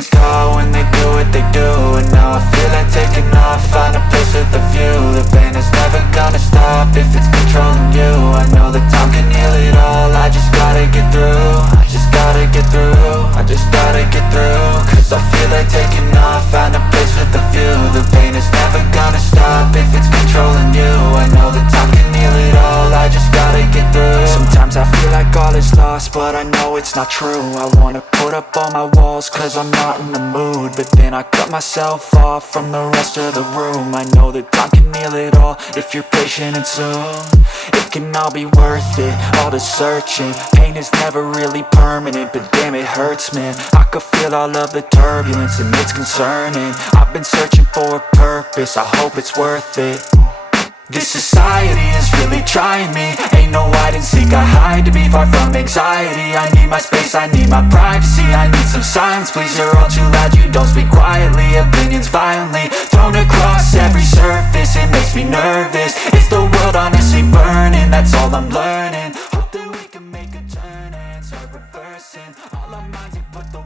demons call when they do what they do. And now I feel like taking off, find a place with a view. The pain is never gonna stop if it's controlling you. I know that time can heal it all, I just gotta get through. I just gotta get through, I just gotta get through. Cause I feel like taking off, find a place with a view. The pain is never gonna stop if it's controlling you. I know that time can heal it all, I just gotta get through. Sometimes I feel like all is lost, but I know it's not true. I wanna put up all my walls cause I'm not in the mood. But then I cut myself off from the rest of the room. I know that time can heal it all if you're patient and soon. It can all be worth it, all the searching. Pain is never really permanent, but damn it hurts, man. I could feel all of the turbulence and it's concerning. I've been searching for a purpose, I hope it's worth it. This society is really trying me. Ain't no hide and seek, I hide to be far from anxiety. I need my space, I need my privacy. I need some silence, please, you're all too loud. You don't speak quietly, opinions violently thrown across every surface. It makes me nervous,